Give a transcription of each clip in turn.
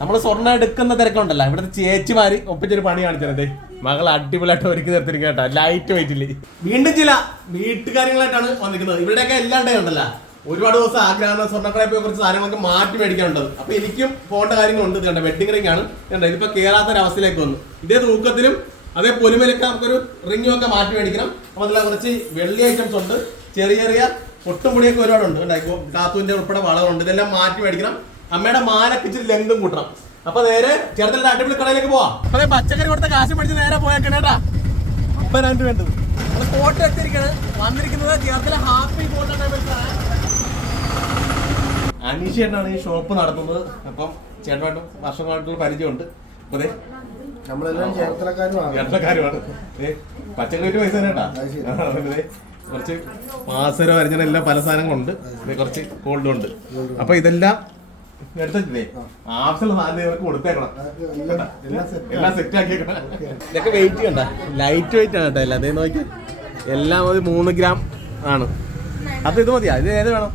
നമ്മൾ സ്വർണം എടുക്കുന്ന തിരക്കുണ്ടല്ലോ. ഇവിടുത്തെ ചേച്ചിമാര് ഒപ്പിച്ചൊരു പണി കാണിച്ചത് മകൾ അടിപൊളിയായിട്ട് ഒരുക്കി തീർത്തിരിക്കുക കേട്ടോ. ലൈറ്റ് വെയിറ്റിൽ. വീണ്ടും ചില വീട്ടുകാര്യങ്ങളായിട്ടാണ് വന്നിരിക്കുന്നത്. ഇവിടെയൊക്കെ എല്ലാം ഉണ്ടല്ലോ. ഒരുപാട് ദിവസം ആഗ്രഹം സ്വർണക്കടയിൽ പോയി കുറച്ച് സാധനങ്ങളൊക്കെ മാറ്റി മേടിക്കാനുണ്ടത്. അപ്പൊ എനിക്കും പോകേണ്ട കാര്യങ്ങളുണ്ട്. ഉണ്ട് കണ്ട? വെഡിങ് റിംഗ് ആണ്. കണ്ട? ഇതിപ്പോ കേറാത്ത ഒരു അവസ്ഥയിലേക്ക് വന്നു. ഇതേ തൂക്കത്തിലും അതേ പൊലിമയിലൊക്കെ നമുക്കൊരു റിംഗും ഒക്കെ മാറ്റി മേടിക്കണം. അപ്പൊ അതിലെ കുറച്ച് വെള്ളി ഐറ്റംസ് ഉണ്ട്. ചെറിയ ചെറിയ പൊട്ടും പൊടിയൊക്കെ ഒരുപാടുണ്ട്. ഉണ്ടായിപ്പോ കാത്തുവിന്റെ ഉൾപ്പെടെ വളമുണ്ട് ഇതെല്ലാം മാറ്റി മേടിക്കണം. അമ്മയുടെ മാലക്ക് ഇച്ചിരി ലെങ്തും കൂട്ടണം. അപ്പൊ നേരെ ചേർത്തല അടിപൊളി കടയിലേക്ക് പോവാം. അപ്പൊ പച്ചക്കറി കൊടുത്ത കാശ് പഠിച്ച് നേരെ പോയേക്കണേ കേട്ടാ അപ്പൊ രണ്ട് വേണ്ടത്. കോട്ട എടുത്തിരിക്കാണ്. വന്നിരിക്കുന്നത് ചേർത്തല ഹാപ്പി അനീഷ് ചേട്ടനാണ് ഈ ഷോപ്പ് നടത്തുന്നത്. അപ്പം ചേട്ടനായിട്ടും വർഷങ്ങളായിട്ടുള്ള പരിചയമുണ്ട്. അപ്പൊ ദേ നമ്മളെല്ലാം ചേർത്തലക്കാരുമാണ്. ചേർത്തലക്കാരുമാണ്. ദേ പച്ചക്കറി പൈസ തന്നെട്ടാ അത് കുറച്ച് മാസരോ അരിഞ്ഞ എല്ലാം പല സാധനങ്ങളുണ്ട്. കുറച്ച് ഗോൾഡും ഉണ്ട്. അപ്പൊ ഇതെല്ലാം ഇതൊക്കെ വെയിറ്റ് ലൈറ്റ് വെയിറ്റ് ആണ് കേട്ടോ എല്ലാം. അതേ നോക്കി എല്ലാം ഒരു മൂന്ന് ഗ്രാം ആണ്. അത് ഇത് മതിയാ? ഇത് ഏത് വേണം?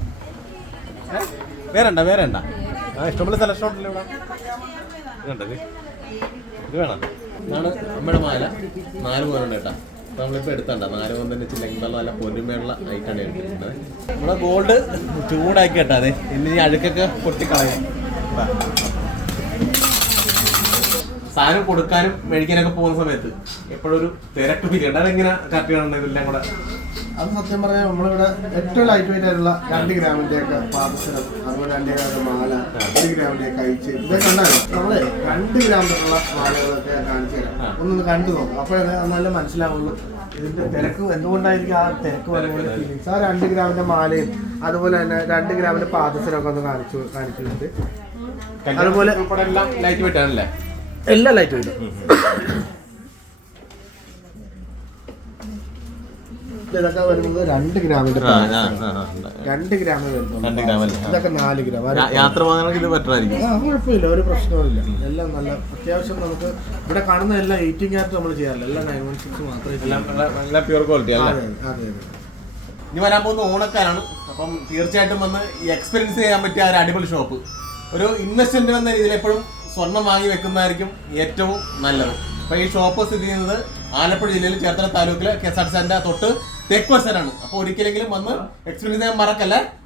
വേറെ ഉണ്ടോ വേറെ ഉണ്ടോ ആ ഇഷ്ടംപോലെ സെലക്ഷൻ ഉണ്ടല്ലോ ഇവിടെ? ഇത്? വേണം. ഇതാണ് അമ്മയുടെ മാല. നാല് പോലുണ്ട് കേട്ടാ. നമ്മളിപ്പോ എടുത്തണ്ട. നാല് തന്നെ ഇച്ചിരി ലെങ്തുള്ള നല്ല പൊരുമയുള്ള ഐറ്റാണ് എടുത്തിട്ടുള്ളത് നമ്മുടെ ഗോൾഡ് ചൂടാക്കി കേട്ടാ അതെ. ഇനി അഴുക്കൊക്കെ പൊട്ടിക്കളയാം. സാധനം കൊടുക്കാനും മേടിക്കാനൊക്കെ പോകുന്ന സമയത്ത് എപ്പോഴും ഒരു തിരക്ക് പിരിയഡ് അതെങ്ങനെ കറക്റ്റ് കാണുന്നത്? ഇതെല്ലാം കൂടെ. അത് സത്യം പറഞ്ഞാൽ നമ്മളിവിടെ ഏറ്റവും ലൈറ്റ് വെയിറ്റ് ആയിട്ടുള്ള രണ്ട് ഗ്രാമിന്റെ ഒക്കെ പാദസരം അതുപോലെ രണ്ട് ഗ്രാമിന്റെ മാല ഒരു ഗ്രാമിന്റെ കഴിച്ച് ഇതൊക്കെ ഉണ്ടാകും നമ്മളെ രണ്ട് ഗ്രാം തൊട്ടുള്ള മാലകളൊക്കെ കാണിച്ചു തരാം. ഒന്നൊന്ന് കണ്ടു നോക്കാം. അപ്പോഴേ നല്ല മനസ്സിലാവുള്ളൂ. ഇതിന്റെ തിരക്ക് എന്തുകൊണ്ടായിരിക്കും ആ തിരക്ക് വരുമ്പോൾ ഫീലിങ്സ് ആ രണ്ട് ഗ്രാമിന്റെ മാലയും അതുപോലെ തന്നെ രണ്ട് ഗ്രാമിന്റെ പാദസരം ഒക്കെ ഒന്ന് കാണിച്ചു കാണിച്ചിട്ടുണ്ട് അതുപോലെ- എല്ലാം ലൈറ്റ് വെയിറ്റ് ആണല്ലേ? എല്ലാം ലൈറ്റ് വെയിറ്റ് ഇതൊക്കെ വരുന്നത് രണ്ട് ഗ്രാമിന്റെ. രണ്ട് ഗ്രാമേ വരുന്നുള്ളൂ? ഇതൊക്കെ നാല് ഗ്രാം യാത്ര ഇത് ആ കുഴപ്പമില്ല. ഒരു പ്രശ്നവുമില്ല. എല്ലാം നല്ല അത്യാവശ്യം നമുക്ക് ഇവിടെ കാണുന്ന എല്ലാം എയ്റ്റീൻ ക്യാരറ്റ് നമ്മൾ ചെയ്യാറില്ല. എല്ലാം നയൻ വൺ സിക്സ് മാത്രമേ പ്യൂർ ക്വാളിറ്റി അതെ അതെ ഇനി വരാൻ പോകുന്ന ഓണക്കാരാണ്. അപ്പം തീർച്ചയായിട്ടും വന്ന് എക്സ്പീരിയൻസ് ചെയ്യാൻ പറ്റിയ ഒരു അടിപൊളി ഷോപ്പ് ഒരു ഇൻവെസ്റ്റ്മെന്റ് എന്ന രീതിയിൽ എപ്പോഴും സ്വർണം വാങ്ങി വെക്കുന്നതായിരിക്കും ഏറ്റവും നല്ലത്. അപ്പൊ ഈ ഷോപ്പ് സ്ഥിതി ചെയ്യുന്നത് ആലപ്പുഴ ജില്ലയിൽ ചേർത്തല താലൂക്കിലെ കെ എസ് ആർ ടി തൊട്ട് തെക്ക് വശത്താണ് അപ്പൊ ഒരിക്കലെങ്കിലും വന്ന് എക്സ്പീരിയൻസ് ചെയ്യാൻ മറക്കല്ലേ?